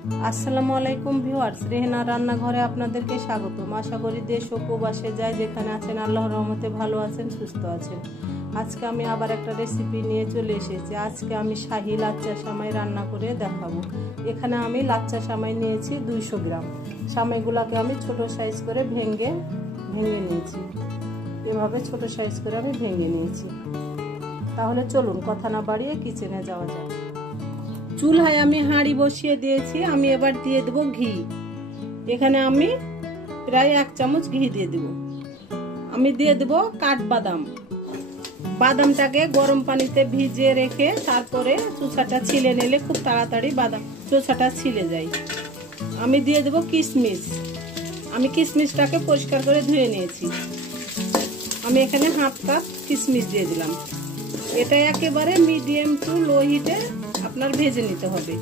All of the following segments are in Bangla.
আসসালামু আলাইকুম ভিউয়ার্স, রেহেনা রান্নাঘরে আপনাদেরকে স্বাগতম। আশা করি দেশ ও প্রবাসে যায় যেখানে আছেন আল্লাহর রহমতে ভালো আছেন, সুস্থ আছেন। আজকে আমি আবার একটা রেসিপি নিয়ে চলে এসেছি। আজকে আমি শাহী লাচ্চা সামাই রান্না করে দেখাবো। এখানে আমি লাচ্চা সামাই নিয়েছি 200 গ্রাম। সামাইগুলোকে আমি ছোট সাইজ করে ভেঙে নিয়েছি। এভাবে ছোট সাইজ করে আমি ভেঙে নিয়েছি। তাহলে চলুন কথা না বাড়িয়ে কিচেনে যাওয়া যাক। চুলায় আমি হাঁড়ি বসিয়ে দিয়েছি। আমি এবার দিয়ে দেব ঘি। এখানে আমি প্রায় 1 চামচ ঘি দিয়ে দেব। আমি দিয়ে দেব কাঠবাদাম। বাদামটাকে গরম পানিতে ভিজিয়ে রেখে তারপরে চোষাটা ছিলে নিলে খুব তাড়াতাড়ি বাদাম চোষাটা ছিলে যায়। আমি দিয়ে দেব কিশমিশ। আমি কিশমিশটাকে পরিষ্কার করে ধুয়ে নিয়েছি। আমি এখানে 1/2 কাপ কিশমিশ দিয়ে দিলাম। এটা একেবারে মিডিয়াম টু লো হিটে আপনার ভেজে নিতে হবে।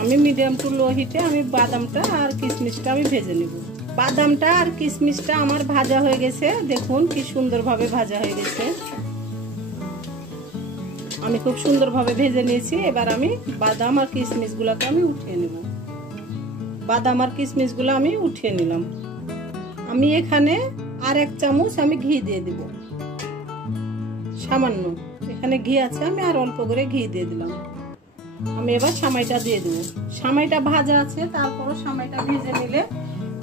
আমি মিডিয়াম টু লো হিটে আমি বাদামটা আর কিশমিশটা আমি ভেজে নেব। বাদামটা আর কিশমিশটা আমার ভাজা হয়ে গেছে। দেখুন কি সুন্দরভাবে ভাজা হয়ে গেছে। আমি খুব সুন্দরভাবে ভেজে নিয়েছি। এবার আমি বাদাম আর কিশমিশগুলোকে আমি উঠিয়ে নেব। বাদাম আর কিশমিশগুলো আমি উঠিয়ে নিলাম। আমি এখানে আর 1 চামচ আমি ঘি দিয়ে দেব। সামান্য এখানে ঘি আছে, আমি আর অল্প করে ঘি দিয়ে দিলাম। আমি এবার সামাইটা দিয়ে দেবো। সামাইটা ভাজা আছে, তারপরও সামাইটা ভেজে নিলে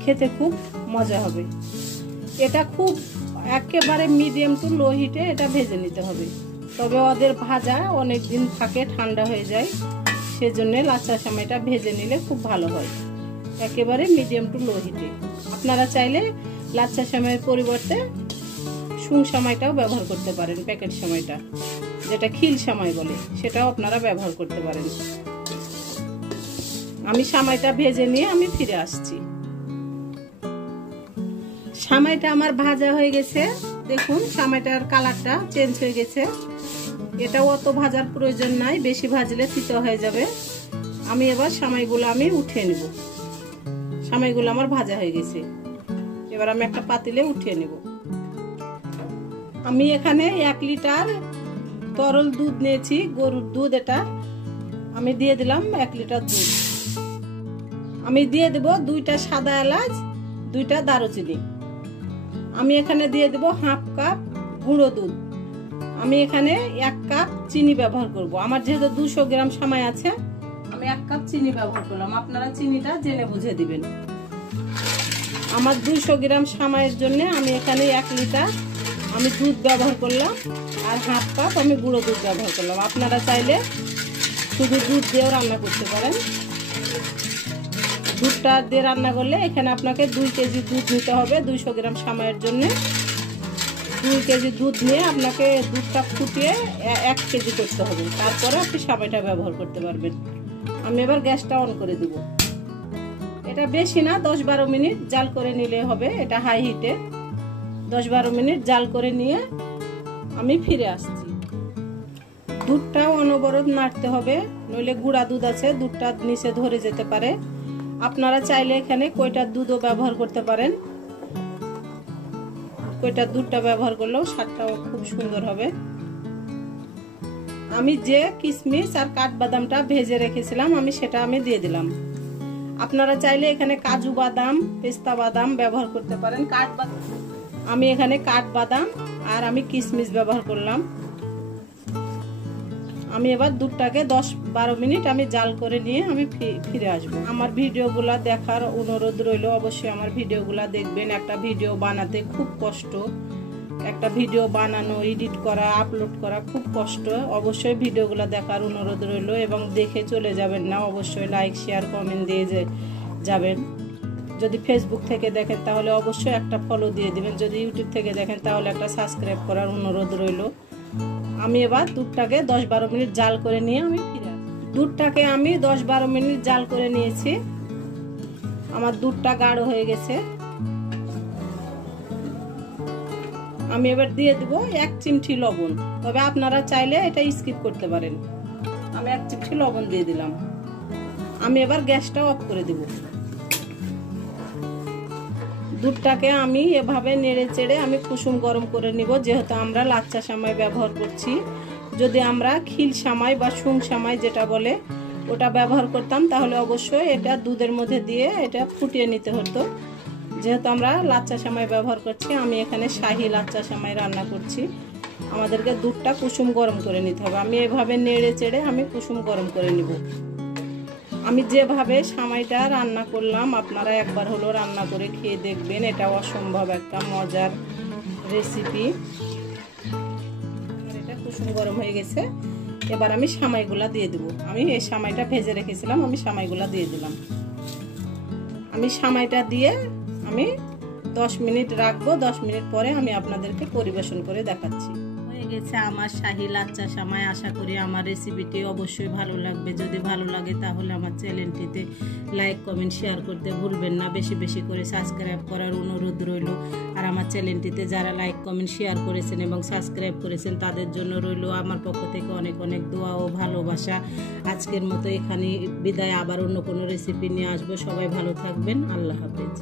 খেতে খুব মজা হবে। এটা খুব একেবারে মিডিয়াম টু লো হিটে এটা ভেজে নিতে হবে। তবে ওদের ভাজা অনেক দিন থাকে, ঠান্ডা হয়ে যায়, সেজন্য লাচ্চা সামাইটা ভেজে নিলে খুব ভালো হয়। একেবারে মিডিয়াম টু লো হিটে। আপনারা চাইলে লাচ্চা সামাইয়ের পরিবর্তে শুং সামাইটাও ব্যবহার করতে পারেন। প্যাকেট সামাইটা যেটা খিল সামাই বলে, সেটাও আপনারা ব্যবহার করতে পারেন। আমি সামাইটা ভেজে নিয়ে আমি ফিরে আসছি। সামাইটা আমার ভাজা হয়ে গেছে। দেখুন সামাইটার কালারটা চেঞ্জ হয়ে গেছে। এটাও অত ভাজার প্রয়োজন নাই, বেশি ভাজলে তিতো হয়ে যাবে। আমি এবার সামাইগুলো আমি উঠিয়ে নেব। সামাইগুলো আমার ভাজা হয়ে গেছে। এবার আমি একটা পাতিলে উঠিয়ে নেব। আমি এখানে 1 লিটার তরল দুধ নিয়েছি, গরুর দুধ। এটা আমি দিয়ে দিলাম 1 লিটার দুধ। আমি দিয়ে দেব 2টা সাদা এলাচ, 2টা দারুচিনি। আমি এখানে দিয়ে দেব 1/2 কাপ গুঁড়ো দুধ। আমি এখানে 1 কাপ চিনি ব্যবহার করব। আমার যেহেতু 200 গ্রাম সামাই আছে, আমি 1 কাপ চিনি ব্যবহার করলাম। আপনারা চিনিটা জেনে বুঝে দিবেন। আমার 200 গ্রাম সামাইয়ের জন্য আমি এখানে 1 লিটার আমি দুধ ব্যবহার করলাম, আর 1/2 কাপ আমি গুঁড়ো দুধ ব্যবহার করলাম। আপনারা চাইলে শুধু দুধ দিয়েও রান্না করতে পারেন। দুধটা দিয়ে রান্না করলে এখানে আপনাকে 2 কেজি দুধ নিতে হবে। 200 গ্রাম সামাইয়ের জন্য 2 কেজি দুধ নিয়ে আপনাকে দুধটা ফুটিয়ে 1 কেজি করতে হবে। তারপরে আপনি সামাইটা ব্যবহার করতে পারবেন। আমি এবার গ্যাসটা অন করে দেব। এটা বেশি না, 10-12 মিনিট জাল করে নিলে হবে। এটা হাই হিটে 10-12 মিনিট জাল করে নিয়ে আমি ফিরে আসছি। দুধটাও অনবরত নাড়তে হবে, নইলে গুঁড়া দুধ আছে, দুধটা নিচে ধরে যেতে পারে। আপনারা চাইলে এখানে কয়টার দুধও ব্যবহার করতে পারেন। কয়টার দুধটা ব্যবহার করলেও স্বাদটাও খুব সুন্দর হবে। আমি যে কিশমিশ আর কাঠবাদামটা ভেজে রেখেছিলাম আমি সেটা আমি দিয়ে দিলাম। আপনারা চাইলে এখানে কাজু বাদাম, পেস্তা বাদাম ব্যবহার করতে পারেন। আমি এখানে কাঠবাদাম আর আমি কিশমিশ ব্যবহার করলাম। আমি এবার দুধটাকে 10-12 মিনিট আমি জাল করে নিয়ে আমি ফিরে আসব। আমার ভিডিওগুলো দেখার অনুরোধ রইল। অবশ্যই আমার ভিডিওগুলো দেখবেন। একটা ভিডিও বানাতে খুব কষ্ট। একটা ভিডিও বানানো, এডিট করা, আপলোড করা খুব কষ্ট। অবশ্যই ভিডিওগুলো দেখার অনুরোধ রইল এবং দেখে চলে যাবেন না। অবশ্যই লাইক, শেয়ার, কমেন্ট দিয়ে যাবেন। যদি ফেসবুক থেকে দেখেন তাহলে অবশ্যই একটা ফলো দিয়ে দিবেন। যদি ইউটিউব থেকে দেখেন তাহলে একটা সাবস্ক্রাইব করার অনুরোধ রইল। আমি এবার দুধটাকে 10-12 মিনিট জাল করে নিয়ে আমি ফিরে আসি। দুধটাকে আমি 10-12 মিনিট জাল করে নিয়েছি। আমার দুধটা গাঢ় হয়ে গেছে। আমি এবার দিয়ে দেব 1 চিমটি লবণ। তবে আপনারা চাইলে এটা স্কিপ করতে পারেন। আমি 1 চিমটি লবণ দিয়ে দিলাম। আমি এবার গ্যাসটা অফ করে দেব। দুধটাকে আমি এভাবে নেড়ে চেড়ে আমি কুসুম গরম করে নিব। যেহেতু আমরা লাচ্চা সামাই ব্যবহার করছি, যদি আমরা খিল সামাই বা শুং সামাই যেটা বলে ওটা ব্যবহার করতাম তাহলে অবশ্যই এটা দুধের মধ্যে দিয়ে এটা ফুটিয়ে নিতে হতো। যেহেতু আমরা লাচ্চা সেমাই ব্যবহার করছি, আমি এখানে শাহী লাচ্চা সেমাই রান্না করছি। আমাদেরকে দুধটা কুসুম গরম করে নিতে হবে। আমি এভাবে নেড়ে চেড়ে আমি কুসুম গরম করে নিব। আমি যেভাবে সেমাইটা রান্না করলাম আপনারা একবার হলো রান্না করে খেয়ে দেখবেন, এটা অসম্ভব একটা মজার রেসিপি। এটা কুসুম গরম হয়ে গেছে, এবার আমি সেমাইগুলা দিয়ে দেবো। আমি এই সেমাইটা ভেজে রেখেছিলাম, আমি সেমাইগুলা দিয়ে দিলাম। আমি সেমাইটা দিয়ে আমি 10 মিনিট রাখবো। 10 মিনিট পরে আমি আপনাদেরকে পরিবেশন করে দেখাচ্ছি। হয়ে গেছে আমার শাহী লাচ্চা সেমাই। আশা করি আমার রেসিপিটি অবশ্যই ভালো লাগবে। যদি ভালো লাগে তাহলে আমার চ্যানেলটিতে লাইক কমেন্ট শেয়ার করতে ভুলবেন না। বেশি বেশি করে সাবস্ক্রাইব করার অনুরোধ রইল। আর আমার চ্যানেলটিতে যারা লাইক কমেন্ট শেয়ার করেছেন এবং সাবস্ক্রাইব করেছেন তাদের জন্য রইল আমার পক্ষ থেকে অনেক অনেক দোয়া ও ভালোবাসা। আজকের মতো এখানে বিদায়। আবার অন্য কোনো রেসিপি নিয়ে আসবো। সবাই ভালো থাকবেন। আল্লাহ হাফেজ।